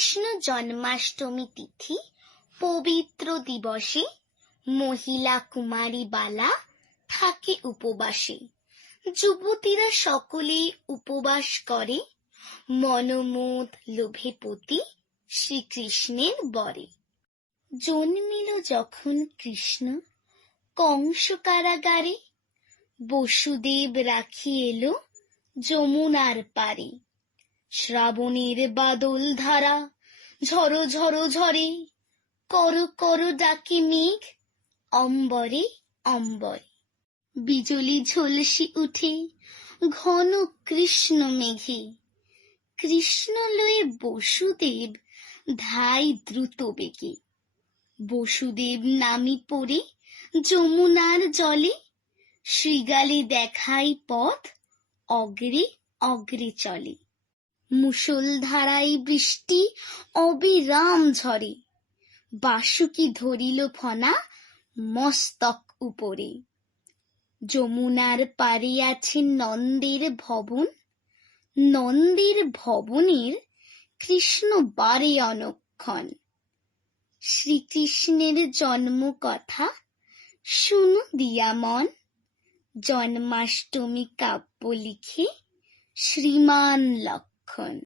কৃষ্ণ জন্মাষ্টমী তিথি পবিত্র দিবসে মহিলা কুমারী বালা থাকে উপবাসে। যুবতীরা সকলে উপবাস করে, মনোমোদ লোভে পতি শ্রীকৃষ্ণের বরে। জন্মিল যখন কৃষ্ণ কংস কারাগারে, বসুদেব রাখি এলো যমুনার পারে। শ্রাবণের বাদল ধারা ঝরো ঝরো ঝরে, কর কর ডাকে মেঘ অম্বরে অম্বরে। বিজলি ঝলসি উঠে ঘন কৃষ্ণ মেঘে, কৃষ্ণ লয়ে বসুদেব ধায় দ্রুত বেগে। বসুদেব নামি পড়ে যমুনার জলে, শৃগালে দেখায় পথ অগ্রে অগ্রে চলে। মুষলধারায় বৃষ্টি অবিরাম ঝরে, বাসুকি ধরিল ফনা মস্তক উপরে। যমুনার পারে আছে নন্দের ভবন, নন্দের ভবনের কৃষ্ণ বারে অনুক্ষণ। শ্রীকৃষ্ণের জন্ম কথা শুনো দিয়া মন, জন্মাষ্টমী কাব্য লিখে শ্রীমান লক্ষণ।